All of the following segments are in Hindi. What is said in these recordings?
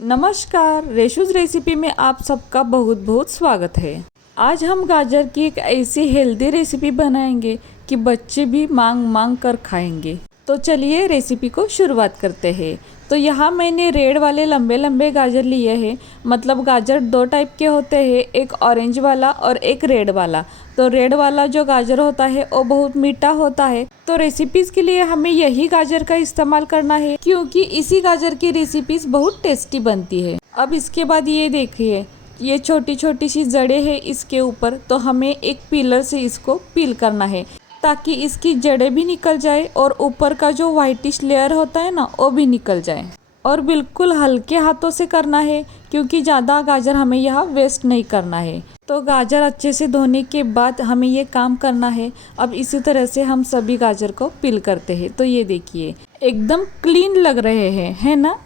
नमस्कार, रेशूज़ रेसिपी में आप सबका बहुत बहुत स्वागत है। आज हम गाजर की एक ऐसी हेल्दी रेसिपी बनाएंगे कि बच्चे भी मांग मांग कर खाएंगे। तो चलिए रेसिपी को शुरुआत करते हैं। तो यहाँ मैंने रेड वाले लंबे लंबे गाजर लिए हैं। मतलब गाजर दो टाइप के होते हैं, एक ऑरेंज वाला और एक रेड वाला। तो रेड वाला जो गाजर होता है वो बहुत मीठा होता है। तो रेसिपीज़ के लिए हमें यही गाजर का इस्तेमाल करना है, क्योंकि इसी गाजर की रेसिपीज़ बहुत टेस्टी बनती है। अब इसके बाद ये देखिए, ये छोटी छोटी सी जड़ें हैं इसके ऊपर, तो हमें एक पीलर से इसको पील करना है ताकि इसकी जड़ें भी निकल जाए और ऊपर का जो वाइटिश लेयर होता है ना, वो भी निकल जाए। और बिल्कुल हल्के हाथों से करना है, क्योंकि ज़्यादा गाजर हमें यहाँ वेस्ट नहीं करना है। तो गाजर अच्छे से धोने के बाद हमें ये काम करना है। अब इसी तरह से हम सभी गाजर को पील करते हैं। तो ये देखिए, एकदम क्लीन लग रहे हैं, है ना।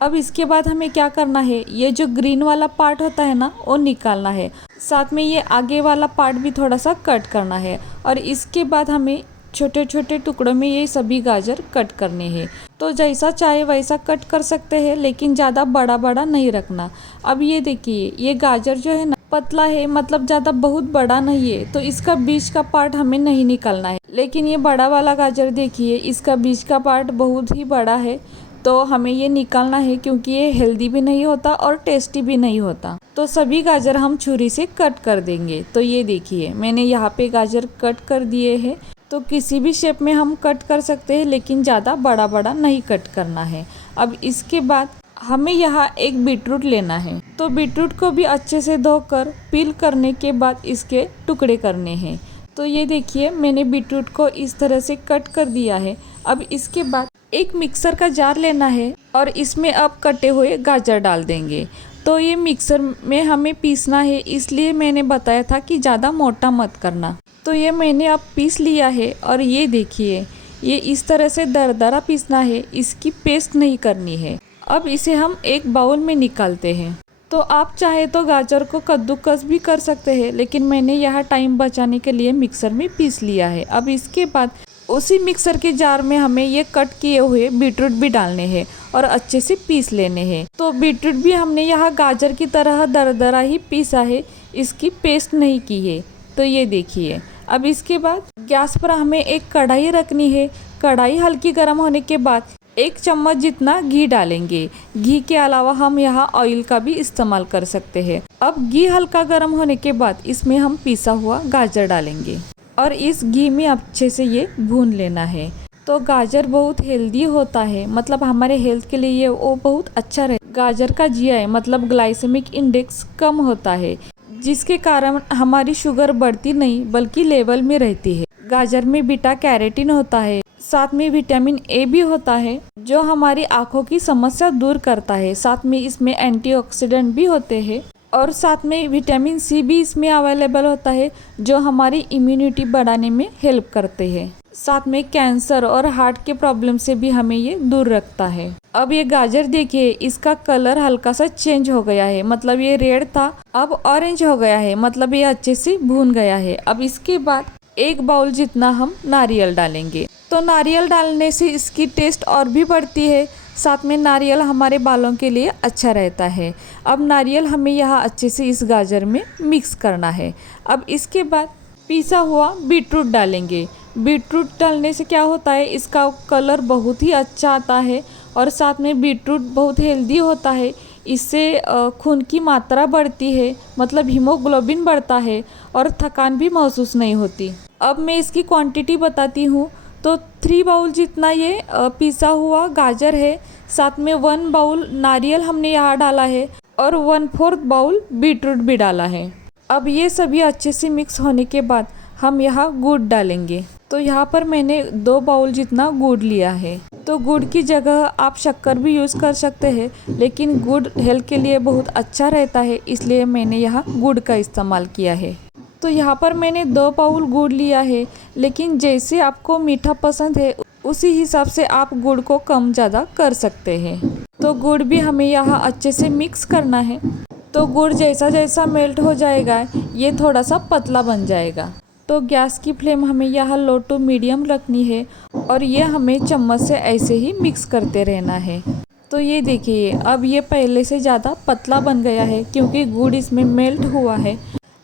अब इसके बाद हमें क्या करना है, ये जो ग्रीन वाला पार्ट होता है ना, वो निकालना है। साथ में ये आगे वाला पार्ट भी थोड़ा सा कट करना है। और इसके बाद हमें छोटे छोटे टुकड़ों में ये सभी गाजर कट करने हैं। तो जैसा चाहे वैसा कट कर सकते हैं, लेकिन ज़्यादा बड़ा बड़ा नहीं रखना। अब ये देखिए, ये गाजर जो है ना पतला है, मतलब ज़्यादा बहुत बड़ा नहीं है, तो इसका बीच का पार्ट हमें नहीं निकालना है। लेकिन ये बड़ा वाला गाजर देखिए, इसका बीच का पार्ट बहुत ही बड़ा है, तो हमें ये निकालना है, क्योंकि ये हेल्दी भी नहीं होता और टेस्टी भी नहीं होता। तो सभी गाजर हम छुरी से कट कर देंगे। तो ये देखिए, मैंने यहाँ पे गाजर कट कर दिए हैं। तो किसी भी शेप में हम कट कर सकते हैं, लेकिन ज़्यादा बड़ा बड़ा नहीं कट करना है। अब इसके बाद हमें यहाँ एक बीटरूट लेना है। तो बीटरूट को भी अच्छे से धोकर पील करने के बाद इसके टुकड़े करने हैं। तो ये देखिए, मैंने बीटरूट को इस तरह से कट कर दिया है। अब इसके बाद एक मिक्सर का जार लेना है और इसमें अब कटे हुए गाजर डाल देंगे। तो ये मिक्सर में हमें पीसना है, इसलिए मैंने बताया था कि ज़्यादा मोटा मत करना। तो ये मैंने अब पीस लिया है और ये देखिए, ये इस तरह से दरदरा पीसना है, इसकी पेस्ट नहीं करनी है। अब इसे हम एक बाउल में निकालते हैं। तो आप चाहे तो गाजर को कद्दूकस भी कर सकते हैं, लेकिन मैंने यहाँ टाइम बचाने के लिए मिक्सर में पीस लिया है। अब इसके बाद उसी मिक्सर के जार में हमें ये कट किए हुए बीटरूट भी डालने हैं और अच्छे से पीस लेने हैं। तो बीटरूट भी हमने यहाँ गाजर की तरह दरदरा ही पीसा है, इसकी पेस्ट नहीं की है। तो ये देखिए, अब इसके बाद गैस पर हमें एक कढ़ाई रखनी है। कढ़ाई हल्की गर्म होने के बाद 1 चम्मच जितना घी डालेंगे। घी के अलावा हम यहाँ ऑयल का भी इस्तेमाल कर सकते हैं। अब घी हल्का गर्म होने के बाद इसमें हम पिसा हुआ गाजर डालेंगे और इस घी में अच्छे से ये भून लेना है। तो गाजर बहुत हेल्दी होता है, मतलब हमारे हेल्थ के लिए ये वो बहुत अच्छा रहे। गाजर का GI मतलब ग्लाइसेमिक इंडेक्स कम होता है, जिसके कारण हमारी शुगर बढ़ती नहीं बल्कि लेवल में रहती है। गाजर में बीटा कैरोटीन होता है, साथ में विटामिन A भी होता है, जो हमारी आँखों की समस्या दूर करता है। साथ में इसमें एंटीऑक्सीडेंट भी होते हैं और साथ में विटामिन C भी इसमें अवेलेबल होता है, जो हमारी इम्यूनिटी बढ़ाने में हेल्प करते हैं। साथ में कैंसर और हार्ट के प्रॉब्लम से भी हमें ये दूर रखता है। अब ये गाजर देखिए, इसका कलर हल्का सा चेंज हो गया है, मतलब ये रेड था अब ऑरेंज हो गया है, मतलब ये अच्छे से भून गया है। अब इसके बाद 1 बाउल जितना हम नारियल डालेंगे। तो नारियल डालने से इसकी टेस्ट और भी बढ़ती है। साथ में नारियल हमारे बालों के लिए अच्छा रहता है। अब नारियल हमें यहाँ अच्छे से इस गाजर में मिक्स करना है। अब इसके बाद पिसा हुआ बीटरूट डालेंगे। बीटरूट डालने से क्या होता है, इसका कलर बहुत ही अच्छा आता है और साथ में बीटरूट बहुत हेल्दी होता है। इससे खून की मात्रा बढ़ती है, मतलब हीमोग्लोबिन बढ़ता है और थकान भी महसूस नहीं होती। अब मैं इसकी क्वांटिटी बताती हूँ। तो 3 बाउल जितना ये पिसा हुआ गाजर है, साथ में 1 बाउल नारियल हमने यहाँ डाला है और 1/4 बाउल बीटरूट भी डाला है। अब ये सभी अच्छे से मिक्स होने के बाद हम यहाँ गुड़ डालेंगे। तो यहाँ पर मैंने 2 बाउल जितना गुड़ लिया है। तो गुड़ की जगह आप शक्कर भी यूज़ कर सकते हैं, लेकिन गुड़ हेल्थ के लिए बहुत अच्छा रहता है, इसलिए मैंने यहाँ गुड़ का इस्तेमाल किया है। तो यहाँ पर मैंने 2 बाउल गुड़ लिया है, लेकिन जैसे आपको मीठा पसंद है उसी हिसाब से आप गुड़ को कम ज़्यादा कर सकते हैं। तो गुड़ भी हमें यहाँ अच्छे से मिक्स करना है। तो गुड़ जैसा जैसा मेल्ट हो जाएगा, ये थोड़ा सा पतला बन जाएगा। तो गैस की फ्लेम हमें यहाँ लो टू मीडियम रखनी है और ये हमें चम्मच से ऐसे ही मिक्स करते रहना है। तो ये देखिए अब ये पहले से ज़्यादा पतला बन गया है क्योंकि गुड़ इसमें मेल्ट हुआ है।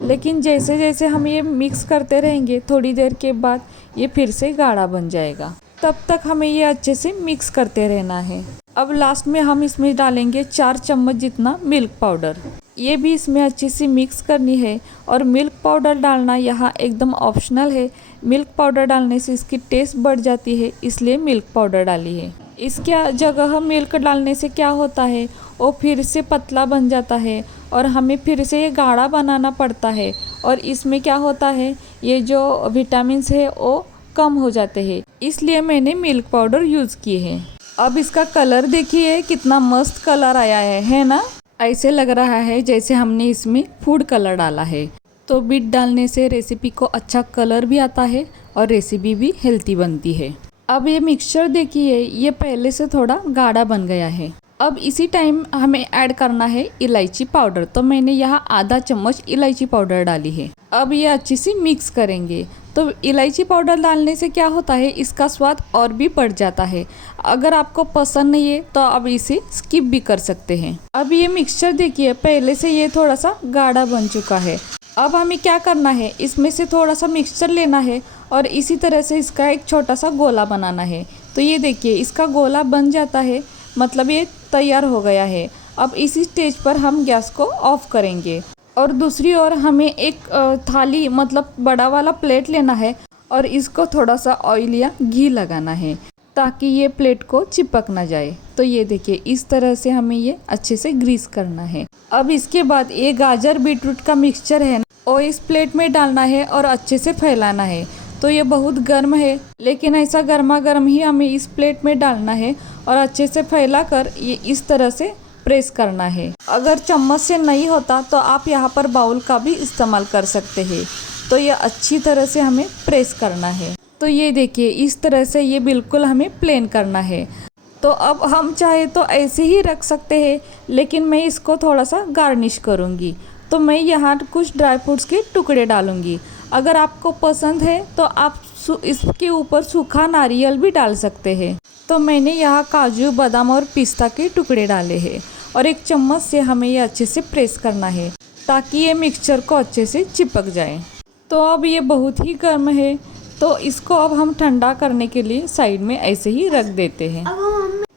लेकिन जैसे जैसे हम ये मिक्स करते रहेंगे थोड़ी देर के बाद ये फिर से गाढ़ा बन जाएगा। तब तक हमें ये अच्छे से मिक्स करते रहना है। अब लास्ट में हम इसमें डालेंगे 4 चम्मच जितना मिल्क पाउडर। ये भी इसमें अच्छी सी मिक्स करनी है और मिल्क पाउडर डालना यहाँ एकदम ऑप्शनल है। मिल्क पाउडर डालने से इसकी टेस्ट बढ़ जाती है, इसलिए मिल्क पाउडर डाली है। इसके जगह मिल्क डालने से क्या होता है वो फिर से पतला बन जाता है और हमें फिर से ये गाढ़ा बनाना पड़ता है और इसमें क्या होता है ये जो विटामिन्स है वो कम हो जाते हैं, इसलिए मैंने मिल्क पाउडर यूज़ की है। अब इसका कलर देखिए कितना मस्त कलर आया है ना। ऐसे लग रहा है जैसे हमने इसमें फूड कलर डाला है। तो बीट डालने से रेसिपी को अच्छा कलर भी आता है और रेसिपी भी हेल्थी बनती है। अब ये मिक्सचर देखिए ये पहले से थोड़ा गाढ़ा बन गया है। अब इसी टाइम हमें ऐड करना है इलायची पाउडर। तो मैंने यहाँ आधा चम्मच इलायची पाउडर डाली है। अब ये अच्छी सी मिक्स करेंगे। तो इलायची पाउडर डालने से क्या होता है इसका स्वाद और भी बढ़ जाता है। अगर आपको पसंद नहीं है तो आप इसे स्किप भी कर सकते हैं। अब ये मिक्सचर देखिए पहले से ये थोड़ा सा गाढ़ा बन चुका है। अब हमें क्या करना है इसमें से थोड़ा सा मिक्सचर लेना है और इसी तरह से इसका एक छोटा सा गोला बनाना है। तो ये देखिए इसका गोला बन जाता है, मतलब ये तैयार हो गया है। अब इसी स्टेज पर हम गैस को ऑफ करेंगे और दूसरी ओर हमें एक थाली मतलब बड़ा वाला प्लेट लेना है और इसको थोड़ा सा ऑयल या घी लगाना है ताकि ये प्लेट को चिपक ना जाए। तो ये देखिए इस तरह से हमें ये अच्छे से ग्रीस करना है। अब इसके बाद ये गाजर बीटरूट का मिक्सचर है और इस प्लेट में डालना है और अच्छे से फैलाना है। तो ये बहुत गर्म है लेकिन ऐसा गर्मा गर्म ही हमें इस प्लेट में डालना है और अच्छे से फैलाकर ये इस तरह से प्रेस करना है। अगर चम्मच से नहीं होता तो आप यहाँ पर बाउल का भी इस्तेमाल कर सकते हैं। तो ये अच्छी तरह से हमें प्रेस करना है। तो ये देखिए इस तरह से ये बिल्कुल हमें प्लेन करना है। तो अब हम चाहे तो ऐसे ही रख सकते हैं लेकिन मैं इसको थोड़ा सा गार्निश करूँगी। तो मैं यहाँ कुछ ड्राई फ्रूट्स के टुकड़े डालूँगी। अगर आपको पसंद है तो आप इसके ऊपर सूखा नारियल भी डाल सकते हैं। तो मैंने यहाँ काजू बादाम और पिस्ता के टुकड़े डाले हैं और एक चम्मच से हमें ये अच्छे से प्रेस करना है ताकि ये मिक्सचर को अच्छे से चिपक जाए। तो अब ये बहुत ही गर्म है तो इसको अब हम ठंडा करने के लिए साइड में ऐसे ही रख देते हैं।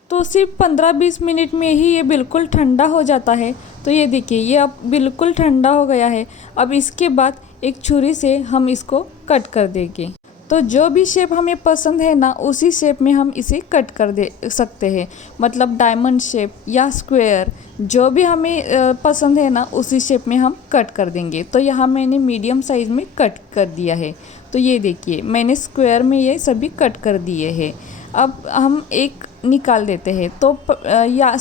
तो सिर्फ 15-20 मिनट में ही ये बिल्कुल ठंडा हो जाता है। तो ये देखिए ये अब बिल्कुल ठंडा हो गया है। अब इसके बाद एक छुरी से हम इसको कट कर देंगे। तो जो भी शेप हमें पसंद है ना उसी शेप में हम इसे कट कर दे सकते हैं, मतलब डायमंड शेप या स्क्वायर, जो भी हमें पसंद है ना उसी शेप में हम कट कर देंगे। तो यहाँ मैंने मीडियम साइज़ में कट कर दिया है। तो ये देखिए मैंने स्क्वायर में ये सभी कट कर दिए हैं। अब हम एक निकाल देते हैं। तो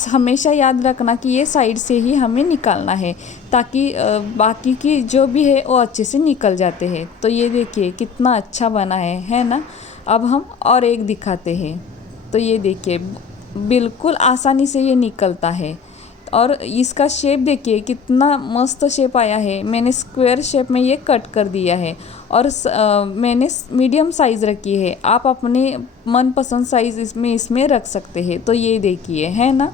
हमेशा याद रखना कि ये साइड से ही हमें निकालना है ताकि बाकी की जो भी है वो अच्छे से निकल जाते हैं। तो ये देखिए कितना अच्छा बना है ना। अब हम और एक दिखाते हैं। तो ये देखिए बिल्कुल आसानी से ये निकलता है और इसका शेप देखिए कितना मस्त शेप आया है। मैंने स्क्वायर शेप में ये कट कर दिया है और मैंने मीडियम साइज़ रखी है। आप अपने मनपसंद साइज़ इसमें रख सकते हैं। तो ये देखिए है ना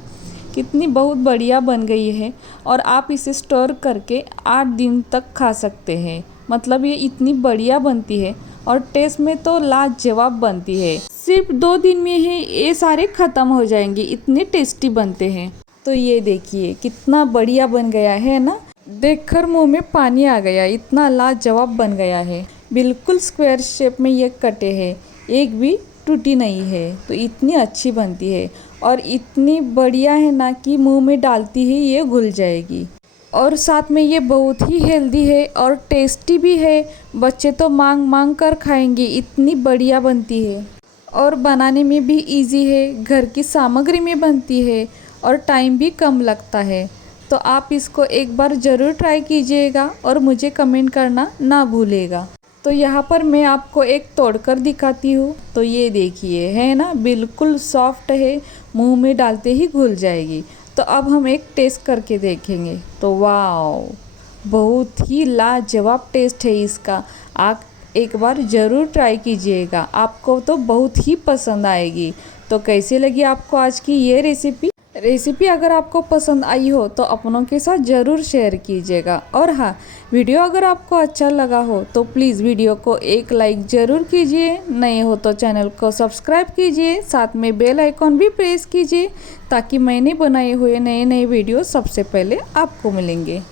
कितनी बहुत बढ़िया बन गई है और आप इसे स्टोर करके 8 दिन तक खा सकते हैं। मतलब ये इतनी बढ़िया बनती है और टेस्ट में तो लाजवाब बनती है। सिर्फ 2 दिन में ही ये सारे ख़त्म हो जाएंगे, इतने टेस्टी बनते हैं। तो ये देखिए कितना बढ़िया बन गया है ना, देखकर मुंह में पानी आ गया, इतना लाजवाब बन गया है। बिल्कुल स्क्वायर शेप में ये कटे हैं, एक भी टूटी नहीं है। तो इतनी अच्छी बनती है और इतनी बढ़िया है ना कि मुंह में डालती ही ये घुल जाएगी। और साथ में ये बहुत ही हेल्दी है और टेस्टी भी है। बच्चे तो मांग मांग कर खाएंगे, इतनी बढ़िया बनती है और बनाने में भी इजी है, घर की सामग्री में बनती है और टाइम भी कम लगता है। तो आप इसको एक बार ज़रूर ट्राई कीजिएगा और मुझे कमेंट करना ना भूलिएगा। तो यहाँ पर मैं आपको एक तोड़कर दिखाती हूँ। तो ये देखिए है ना बिल्कुल सॉफ्ट है, मुंह में डालते ही घुल जाएगी। तो अब हम एक टेस्ट करके देखेंगे। तो वाह बहुत ही लाजवाब टेस्ट है इसका। आप एक बार ज़रूर ट्राई कीजिएगा, आपको तो बहुत ही पसंद आएगी। तो कैसी लगी आपको आज की ये रेसिपी? रेसिपी अगर आपको पसंद आई हो तो अपनों के साथ ज़रूर शेयर कीजिएगा। और हाँ, वीडियो अगर आपको अच्छा लगा हो तो प्लीज़ वीडियो को एक लाइक ज़रूर कीजिए। नए हो तो चैनल को सब्सक्राइब कीजिए, साथ में बेल आइकॉन भी प्रेस कीजिए ताकि मैंने बनाए हुए नए नए वीडियो सबसे पहले आपको मिलेंगे।